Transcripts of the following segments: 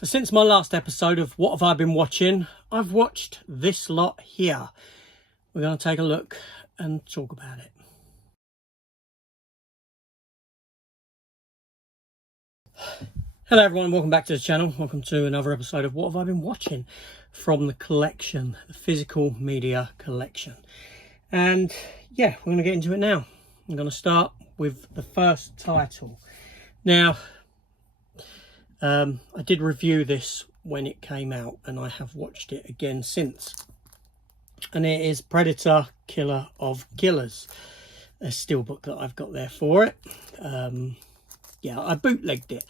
So since my last episode of What Have I Been Watching, I've watched this lot here. We're going to take a look and talk about it. Hello everyone, welcome back to the channel. Welcome to another episode of What Have I Been Watching from the collection, the physical media collection. And yeah, we're going to get into it now. I'm going to start with the first title. Now, I did review this when it came out and I have watched it again since. And it is Predator Killer of Killers, a steelbook that I've got there for it. Yeah, I bootlegged it.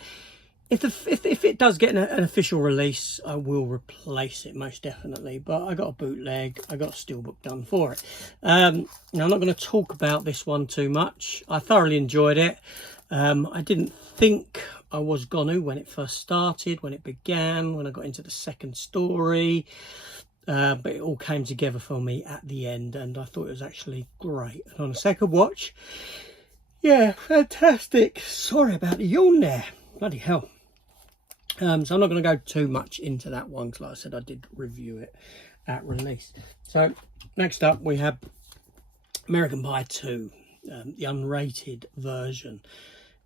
If it does get an official release, I will replace it most definitely. But I got a bootleg, I got a steelbook done for it. Now I'm not going to talk about this one too much. I thoroughly enjoyed it. I didn't think I was gonna when it first started, when it began, when I got into the second story. But it all came together for me at the end, and I thought it was actually great. And on a second watch, yeah, fantastic. Sorry about the yawn there. Bloody hell. So I'm not going to go too much into that one because, like I said, I did review it at release. So next up we have American Pie 2, the unrated version.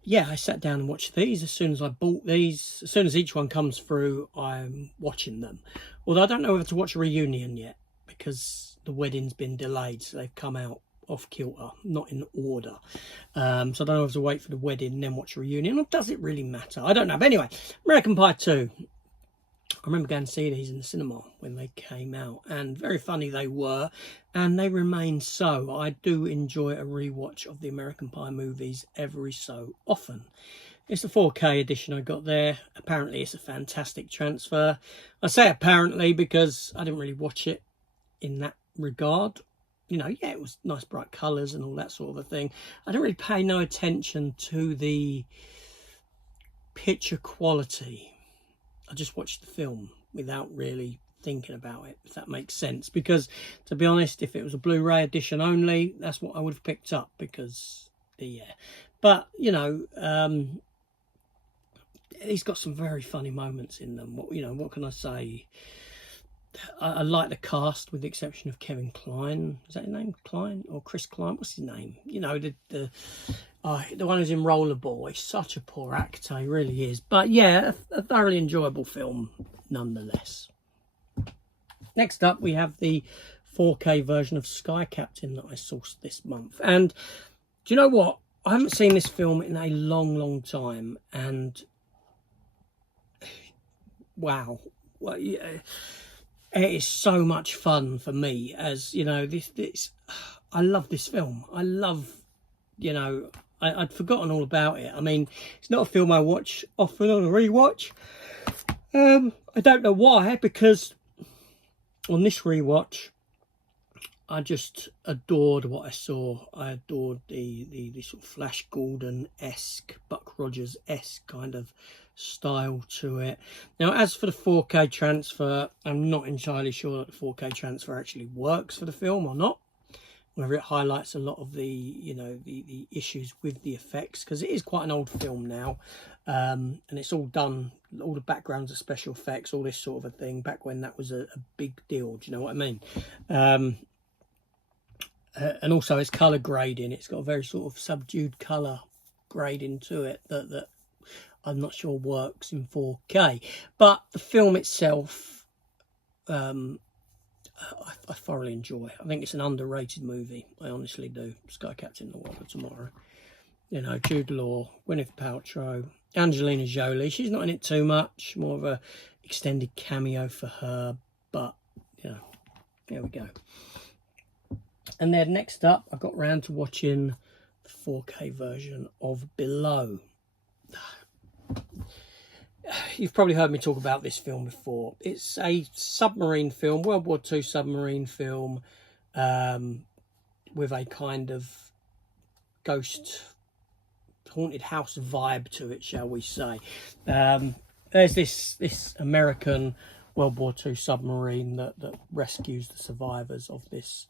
Yeah, I sat down and watched these as soon as I bought these. As soon as each one comes through, I'm watching them. Although I don't know whether to watch a reunion yet because the wedding's been delayed, so they've come out off kilter, not in order. So I don't know if to wait for the wedding and then watch a reunion, or does it really matter? I don't know. But anyway, American Pie 2. I remember going to see these in the cinema when they came out, and very funny they were, and they remain so. I do enjoy a rewatch of the American Pie movies every so often. It's the 4K edition I got there. Apparently it's a fantastic transfer. I say apparently because I didn't really watch it in that regard. You know, yeah, it was nice bright colours and all that sort of a thing. I didn't really pay no attention to the picture quality. I just watched the film without really thinking about it, if that makes sense. Because, to be honest, if it was a Blu-ray edition only, that's what I would have picked up because, yeah. But, you know, he's got some very funny moments in them. What can I say? I like the cast with the exception of Kevin Kline. Is that his name? Kline or Chris Kline? What's his name? You know, the one who's in Rollerball. He's such a poor actor, he really is. But yeah, a thoroughly enjoyable film nonetheless. Next up, we have the 4K version of Sky Captain that I sourced this month. And do you know what? I haven't seen this film in a long time. And wow. Well, yeah. It is so much fun for me, as you know, this I love this film. I love, you know, I'd forgotten all about it. I mean, it's not a film I watch often on a rewatch. I don't know why, because on this rewatch I just adored what I saw. I adored the sort of Flash Gordon-esque, Buck Rogers-esque kind of style to it. Now, as for the 4K transfer, I'm not entirely sure that the 4K transfer actually works for the film or not. Whether it highlights a lot of the, you know, the issues with the effects, because it is quite an old film now, and it's all done, all the backgrounds are special effects, all this sort of a thing, back when that was a big deal. Do you know what I mean? And also it's colour grading. It's got a very sort of subdued colour grading to it that I'm not sure works in 4K. But the film itself, I thoroughly enjoy. I think it's an underrated movie. I honestly do. Sky Captain: The World of Tomorrow. You know, Jude Law, Gwyneth Paltrow, Angelina Jolie. She's not in it too much. More of a extended cameo for her. But, you know, there we go. And then next up, I got round to watching the 4K version of Below. You've probably heard me talk about this film before. It's a submarine film, World War II submarine film, with a kind of ghost haunted house vibe to it, shall we say. There's this American World War II submarine that rescues the survivors of this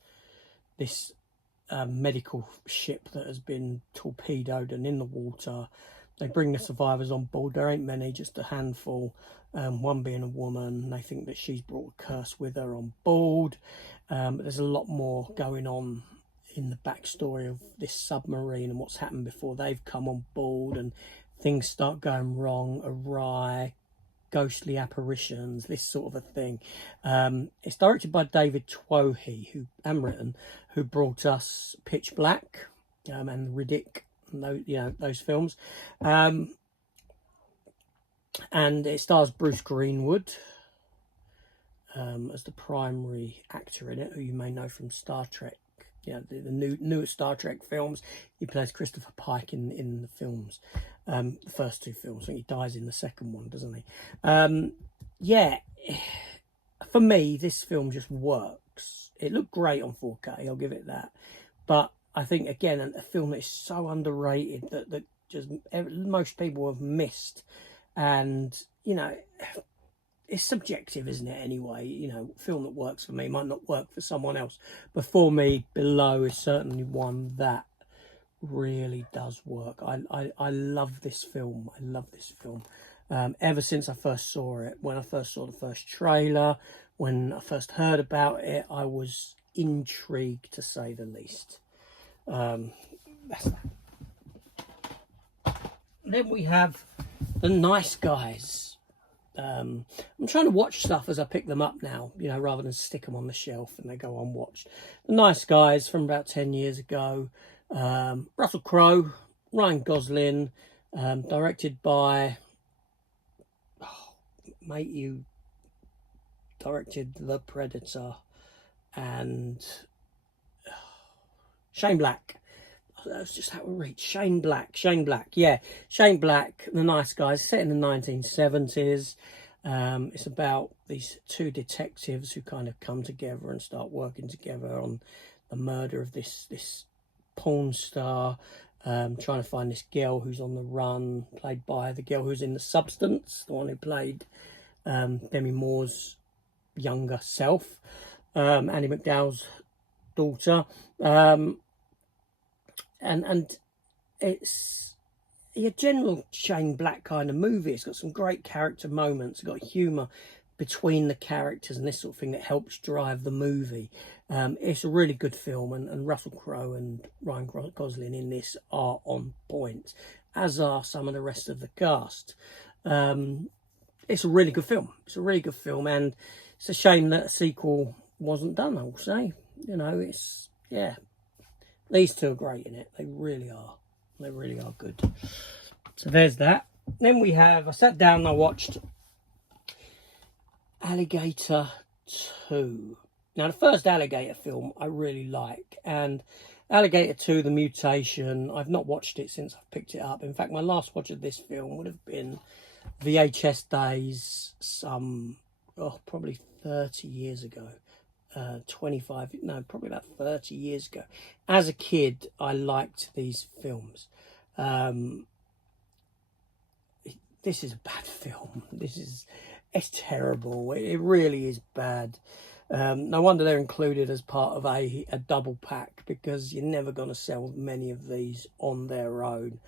medical ship that has been torpedoed and in the water. they bring the survivors on board. There ain't many, just a handful, one being a woman. They think that she's brought a curse with her on board. But there's a lot more going on in the backstory of this submarine and what's happened before they've come on board, and things start going wrong, awry, ghostly apparitions, this sort of a thing. It's directed by David Twohy, who brought us Pitch Black and Riddick, those films. And it stars Bruce Greenwood as the primary actor in it, who you may know from Star Trek. The newer Star Trek films. He plays Christopher Pike in the films, the first two films. I think he dies in the second one, doesn't he? For me, this film just works. It looked great on 4K, I'll give it that. But I think, again, a film that is so underrated that just most people have missed. And, it's subjective, isn't it, anyway? Film that works for me might not work for someone else. But for me, Below is certainly one that really does work. I love this film. I love this film. Ever since I first saw it, when I first saw the first trailer, when I first heard about it, I was intrigued, to say the least. That's that. Then we have The Nice Guys. I'm trying to watch stuff as I pick them up now, rather than stick them on the shelf and they go unwatched. The Nice Guys from about 10 years ago. Russell Crowe, Ryan Gosling, directed by... mate, you directed The Predator and Shane Black. That's just how we reach Shane Black. Yeah, Shane Black, The Nice Guys, set in the 1970s. It's about these two detectives who kind of come together and start working together on the murder of this porn star, trying to find this girl who's on the run, played by the girl who's in The Substance, the one who played Demi Moore's younger self, Andie MacDowell's daughter. And it's a general Shane Black kind of movie. It's got some great character moments. It's got humour between the characters and this sort of thing that helps drive the movie. It's a really good film, and Russell Crowe and Ryan Gosling in this are on point, as are some of the rest of the cast. It's a really good film. And it's a shame that a sequel wasn't done, I will say. These two are great in it. They really are. They really are good. So there's that. Then I sat down and I watched Alligator 2. Now, the first Alligator film I really like. And Alligator 2, The Mutation, I've not watched it since I've picked it up. In fact, my last watch of this film would have been VHS days, probably 30 years ago. Probably about 30 years ago. As a kid, I liked these films. This is a bad film. It's terrible. It really is bad. No wonder they're included as part of a double pack, because you're never going to sell many of these on their own.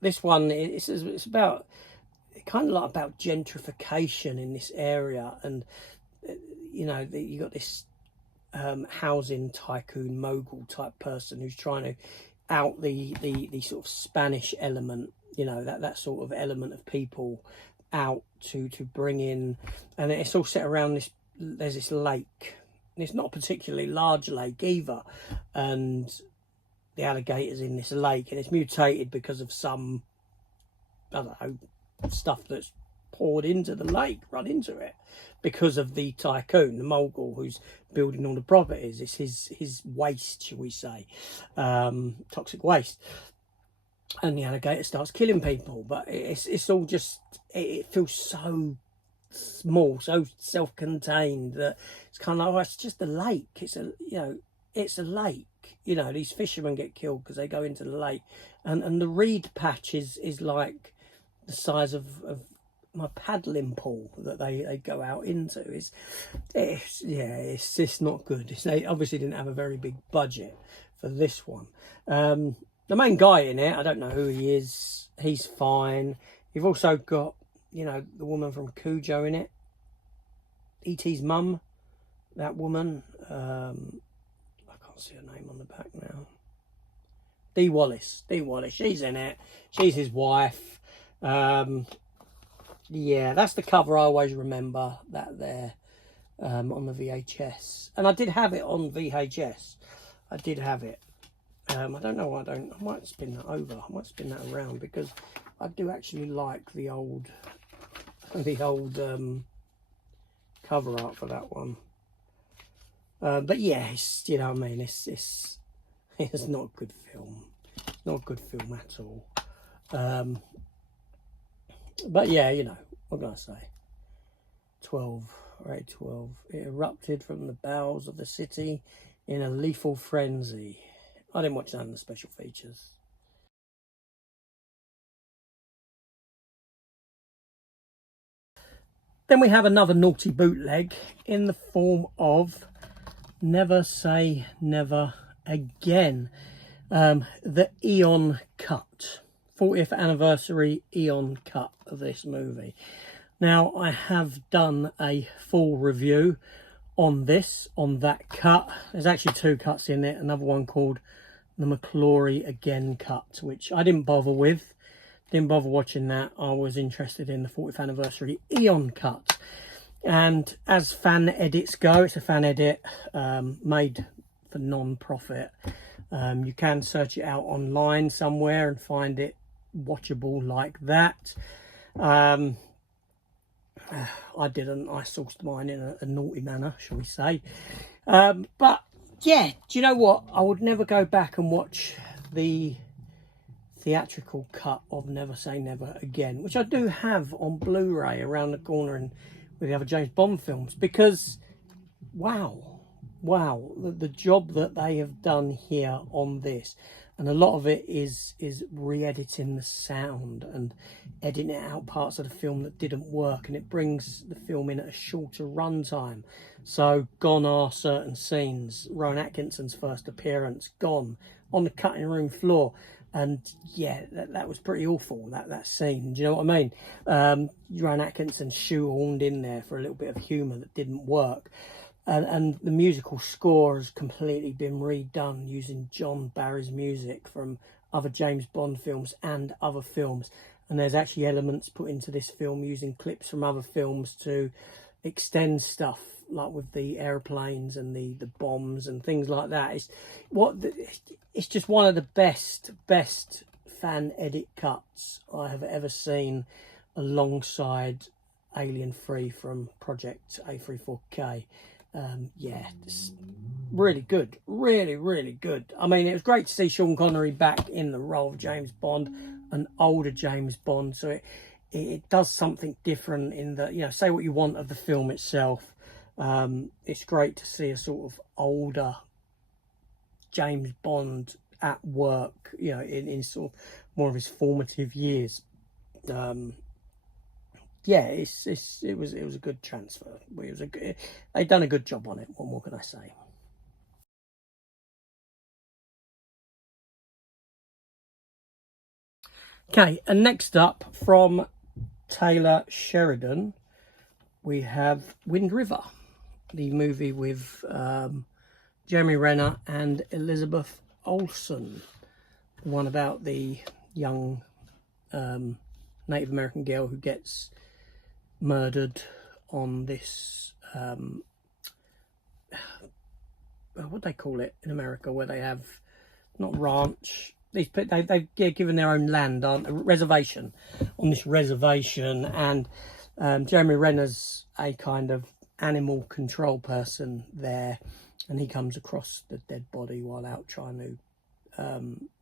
This one, it's about... kind of like about gentrification in this area, and you got this housing tycoon mogul type person who's trying to out the sort of Spanish element, that sort of element of people out to bring in, and it's all set around there's this lake, and it's not a particularly large lake either, and the alligators in this lake, and it's mutated because of some, I don't know, stuff that's poured into the lake, run into it, because of the tycoon, the mogul who's building all the properties. It's his waste, shall we say, toxic waste, and the alligator starts killing people. But it's all just, it feels so small, so self-contained, that it's kind of like, it's just a lake. It's a lake. These fishermen get killed because they go into the lake, and the reed patch is like the size of my paddling pool that they go out into. It's not good. They obviously didn't have a very big budget for this one. the main guy in it, I don't know who he is. He's fine. You've also got, you know, the woman from Cujo in it. E.T.'s mum, that woman. I can't see her name on the back now. Dee Wallace. Dee Wallace. She's in it. She's his wife. Yeah, that's the cover I always remember, that there, on the VHS. And I did have it on VHS. I did have it. I don't know why I might spin that over. I might spin that around because I do actually like the old cover art for that one. But yeah, it's, you know what I mean, it's not a good film. Not a good film at all. But yeah, you know, what can I say? 12. It erupted from the bowels of the city in a lethal frenzy. I didn't watch none of the special features. Then we have another naughty bootleg in the form of Never Say Never Again. The Eon cut. 40th anniversary Eon cut of this movie. Now, I have done a full review on that cut. There's actually 2 cuts in it. Another one called the McClory Again cut, which I didn't bother with. Didn't bother watching that. I was interested in the 40th anniversary Eon cut. And as fan edits go, it's a fan edit made for non-profit. You can search it out online somewhere and find it watchable like that. I didn't. I sourced mine in a naughty manner, shall we say. But yeah, do you know what? I would never go back and watch the theatrical cut of Never Say Never Again, which I do have on Blu-ray around the corner and with the other James Bond films, because wow, the job that they have done here on this, and a lot of it is re-editing the sound and editing out parts of the film that didn't work, and it brings the film in at a shorter runtime. So gone are certain scenes. Rowan Atkinson's first appearance gone on the cutting room floor, and yeah, that was pretty awful, that scene. Do you know what I mean? Rowan Atkinson shoehorned in there for a little bit of humour that didn't work. And the musical score has completely been redone using John Barry's music from other James Bond films and other films. And there's actually elements put into this film using clips from other films to extend stuff, like with the airplanes and the bombs and things like that. It's just one of the best fan edit cuts I have ever seen, alongside Alien 3 from Project A34K. Yeah, it's really good, really good. I mean, it was great to see Sean Connery back in the role of James Bond, an older James Bond, so it does something different in the, you know, say what you want of the film itself. It's great to see a sort of older James Bond at work, you know, in sort of more of his formative years. Yeah, it was a good transfer. They've done a good job on it. What more can I say? Okay, and next up from Taylor Sheridan, we have Wind River, the movie with Jeremy Renner and Elizabeth Olsen, the one about the young Native American girl who gets murdered on this what do they call it in America, where they have not ranch, they've given their own land on a reservation, on this reservation, and Jeremy Renner's a kind of animal control person there, and he comes across the dead body while out trying to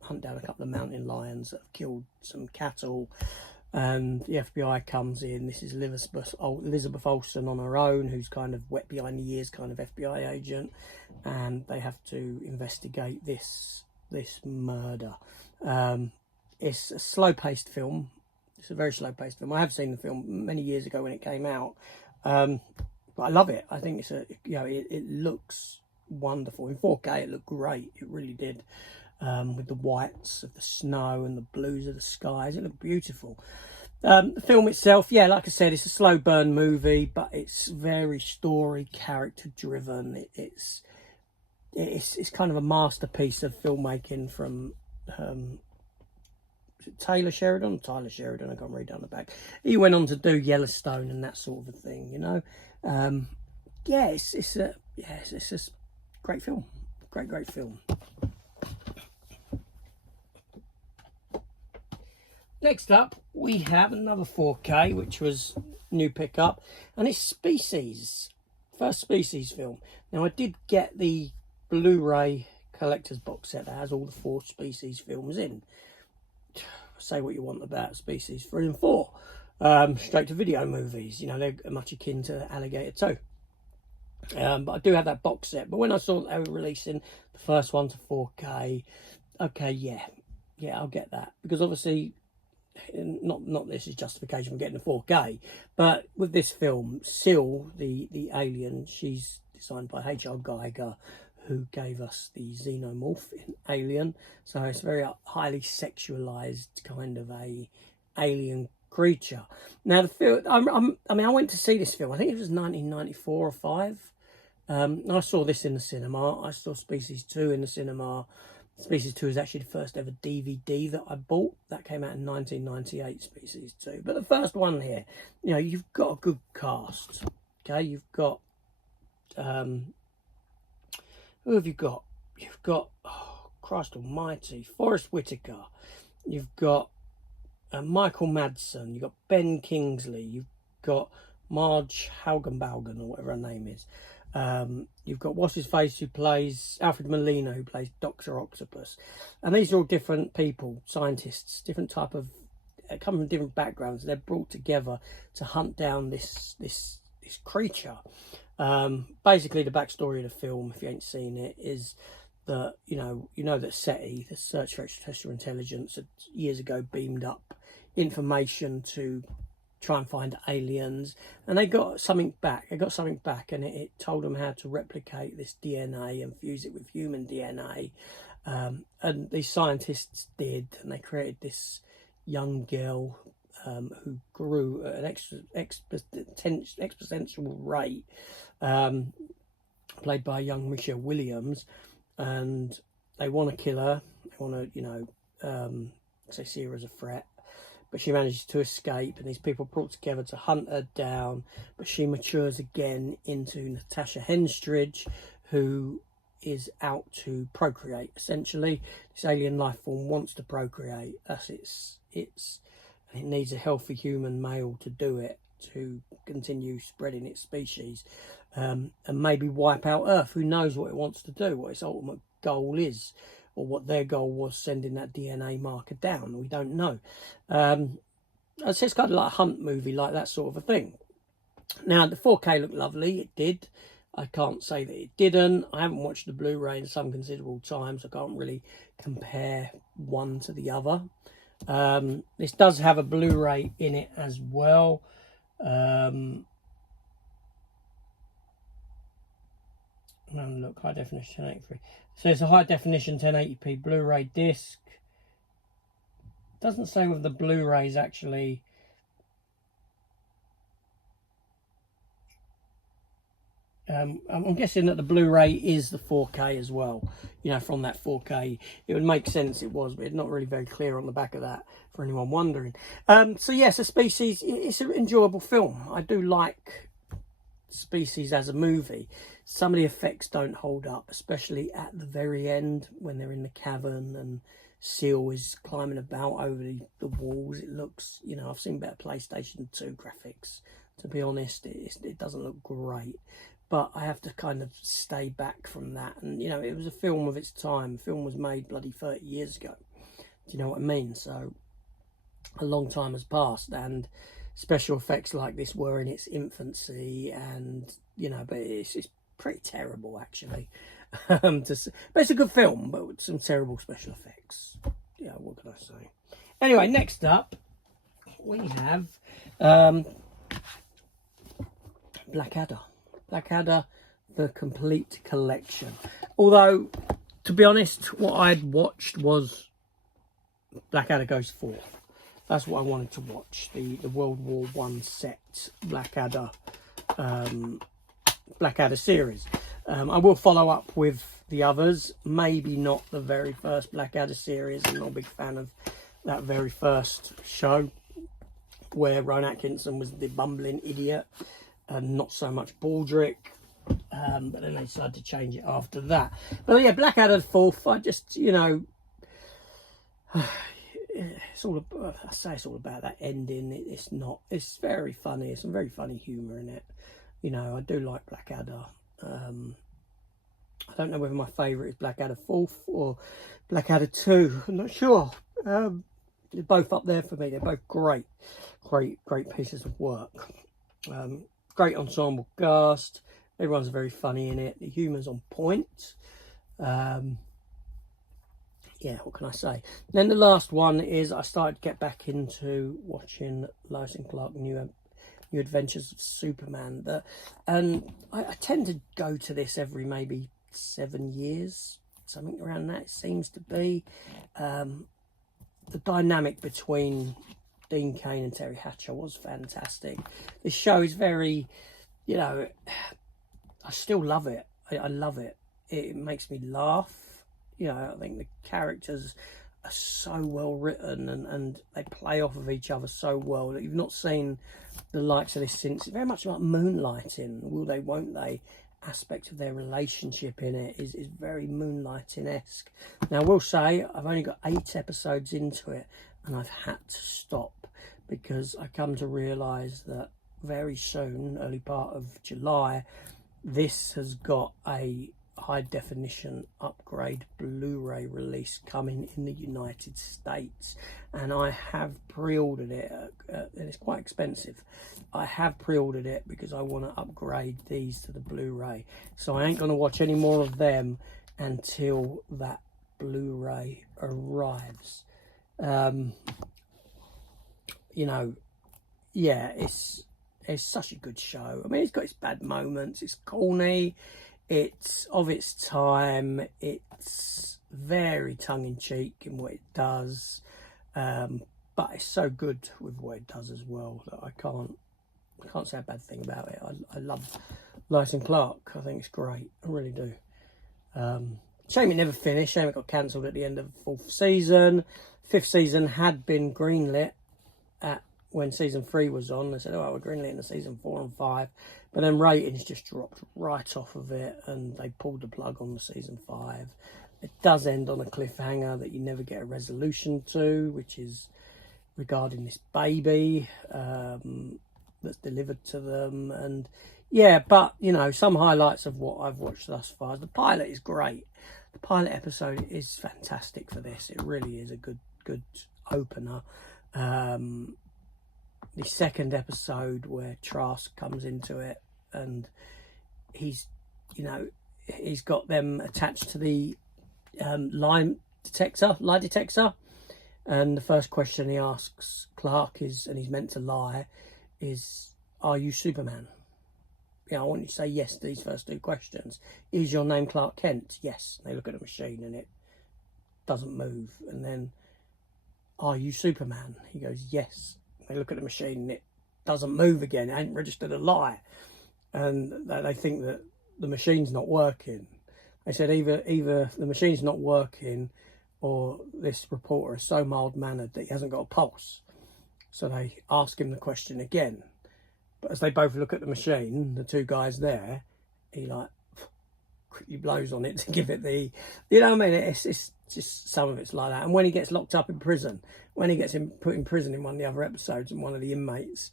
hunt down a couple of mountain lions that have killed some cattle. And the FBI comes in. This is Elizabeth Olsen on her own, who's kind of wet behind the ears kind of FBI agent, and they have to investigate this murder. It's a slow-paced film. It's a very slow-paced film. I have seen the film many years ago when it came out, but I love it. I think it's it looks wonderful in 4K. It looked great. It really did. with the whites of the snow and the blues of the skies. It looked beautiful. The film itself, yeah, like I said, it's a slow burn movie, but it's very story, character driven. It's kind of a masterpiece of filmmaking from is it Tyler Sheridan, I can't read down the back. He went on to do Yellowstone and that sort of a thing, you know. Yeah, it's a great film, great film. Next up, we have another 4K, which was new pickup, and it's Species, first Species film. Now, I did get the Blu-ray collector's box set that has all the 4 Species films in. Say what you want about Species 3 and 4. Straight to video movies, you know, they're much akin to Alligator 2. But I do have that box set. But when I saw that they were releasing the first one to 4K, okay, yeah, I'll get that. Because obviously, not this is justification for getting the 4K, but with this film, Sil, the alien, she's designed by H.R. Geiger, who gave us the xenomorph in Alien. So it's very highly sexualized kind of a alien creature. Now the film, I mean, I went to see this film. I think it was 1994 or 5. I saw this in the cinema. I saw Species 2 in the cinema. Species 2 is actually the first ever DVD that I bought. That came out in 1998, Species 2. But the first one here, you know, you've got a good cast. Okay, you've got, who have you got? You've got, oh, Christ almighty, Forrest Whitaker. You've got Michael Madsen. You've got Ben Kingsley. You've got Marge Haugenbaugen, or whatever her name is. You've got what's-his-face who plays Alfred Molina, who plays Dr. Octopus. And these are all different people, scientists, different type of, come from different backgrounds. They're brought together to hunt down this creature. Basically, the backstory of the film, if you ain't seen it, is that, you know that SETI, the Search for Extraterrestrial Intelligence, had years ago beamed up information to try and find aliens, and they got something back. And it told them how to replicate this DNA and fuse it with human DNA. And these scientists did, and they created this young girl who grew at an exponential rate, played by young Michelle Williams, and they want to kill her. They want to, they see her as a threat. But she manages to escape, and these people are brought together to hunt her down. But she matures again into Natasha Henstridge, who is out to procreate. Essentially, this alien life form wants to procreate. That's and it needs a healthy human male to do it, to continue spreading its species, and maybe wipe out Earth. Who knows what it wants to do, what its ultimate goal is, or what their goal was, sending that DNA marker down. We don't know. It's just kind of like a hunt movie, like that sort of a thing. Now, the 4K looked lovely. It did. I can't say that it didn't. I haven't watched the Blu-ray in some considerable time, so I can't really compare one to the other. This does have a Blu-ray in it as well. Look, high definition 1080p. So it's a high definition 1080p Blu-ray disc. Doesn't say whether the Blu-rays actually. I'm guessing that the Blu-ray is the 4K as well. You know, from that 4K, it would make sense it was, but it's not really very clear on the back of that for anyone wondering. So yes, a Species. It's an enjoyable film. I do like Species as a movie. Some of the effects don't hold up, especially at the very end when they're in the cavern and Seal is climbing about over the walls. It looks, you know, I've seen better PlayStation 2 graphics. To be honest, it doesn't look great. But I have to kind of stay back from that. And, you know, it was a film of its time. The film was made bloody 30 years ago. Do you know what I mean? So a long time has passed, and special effects like this were in its infancy. And, you know, but it's pretty terrible, actually. But it's a good film, but with some terrible special effects. Yeah, what can I say? Anyway, next up, we have Blackadder. Blackadder, the complete collection. Although, to be honest, what I'd watched was Blackadder Goes Forth. That's what I wanted to watch. The World War One set Blackadder series. I will follow up with the others. Maybe not the very first Blackadder series. I'm not a big fan of that very first show where Rowan Atkinson was the bumbling idiot, and not so much Baldrick. But then they decided to change it after that. But yeah, Blackadder 4th, I just, you know, it's all about, I say it's all about that ending. It's not, it's very funny. There's some very funny humour in it. You know, I do like Blackadder. I don't know whether my favourite is Blackadder 4th or Blackadder 2. I'm not sure. They're both up there for me. They're both great pieces of work. Great ensemble cast. Everyone's very funny in it. The humour's on point. Yeah, what can I say? Then the last one is I started to get back into watching Lois and Clark New Adventures of Superman. And I tend to go to this every maybe 7 years, something around that it seems to be. The dynamic between Dean Cain and Terry Hatcher was fantastic. The show is very, you know, I still love it. I love it. It makes me laugh. You know, I think the characters are so well written and they play off of each other so well that you've not seen the likes of this since. It's very much like moonlighting, will they, won't they, aspect of their relationship in it is very moonlighting-esque. Now, I will say, I've only got 8 episodes into it and I've had to stop because I come to realise that very soon, early part of July, this has got a high definition upgrade Blu-ray release coming in the United States, and I have pre-ordered it and it's quite expensive. I have pre-ordered it because I want to upgrade these to the Blu-ray, so I ain't going to watch any more of them until that Blu-ray arrives. You know, yeah, it's such a good show. I mean, it's got its bad moments. It's corny. It's of its time. It's very tongue-in-cheek in what it does. But it's so good with what it does as well that I can't say a bad thing about it. I love Lois and Clark. I think it's great. I really do. Shame it never finished. Shame it got cancelled at the end of the 4th season. 5th season had been greenlit when season 3 was on. They said, oh, we're greenlit into season 4 and 5. But then ratings just dropped right off of it and they pulled the plug on the season 5. It does end on a cliffhanger that you never get a resolution to, which is regarding this baby that's delivered to them. And yeah, but, you know, some highlights of what I've watched thus far. The pilot is great. The pilot episode is fantastic for this. It really is a good opener. The second episode where Trask comes into it and he's got them attached to the lie detector, and the first question he asks Clark is, and he's meant to lie, is, are you Superman? Yeah, I want you to say yes to these first 2 questions. Is your name Clark Kent? Yes. They look at the machine and it doesn't move. And then, are you Superman? He goes, yes. They look at the machine and it doesn't move again. It ain't registered a lie. And they think that the machine's not working. They said either the machine's not working or this reporter is so mild-mannered that he hasn't got a pulse. So they ask him the question again. But as they both look at the machine, the 2 guys there, he like quickly blows on it to give it the, you know what I mean? It's just some of it's like that. And when he gets locked up in prison, when he gets put in prison in one of the other episodes, and one of the inmates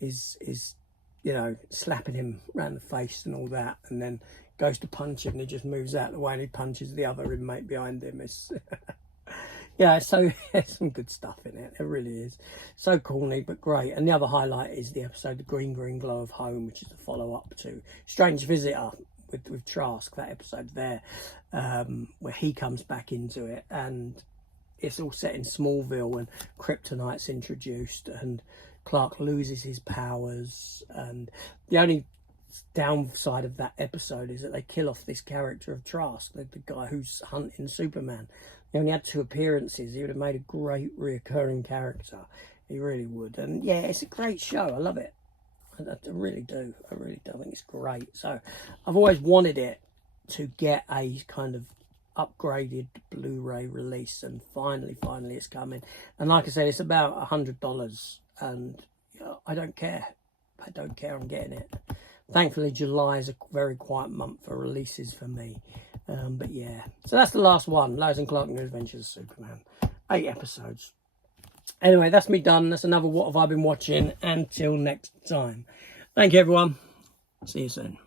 is you know, slapping him around the face and all that, and then goes to punch him and he just moves out of the way and he punches the other inmate behind him. It's yeah, so there's some good stuff in it. It really is. So corny, but great. And the other highlight is the episode, The Green Glow of Home, which is the follow-up to Strange Visitor with Trask, that episode there, where he comes back into it. And it's all set in Smallville and kryptonite's introduced and Clark loses his powers. And the only downside of that episode is that they kill off this character of Trask, the guy who's hunting Superman. He only had 2 appearances. He would have made a great reoccurring character. He really would. And yeah, it's a great show. I love it. I really do. I really do. I think it's great. So I've always wanted it to get a kind of upgraded Blu-ray release, and finally it's coming. And like I said, it's about $100, and I don't care. I'm getting it. Thankfully, July is a very quiet month for releases for me. But yeah, so that's the last one, Lois and Clark New Adventures of Superman. 8 episodes. Anyway, that's me done. That's another What Have I Been Watching. Until next time. Thank you, everyone. See you soon.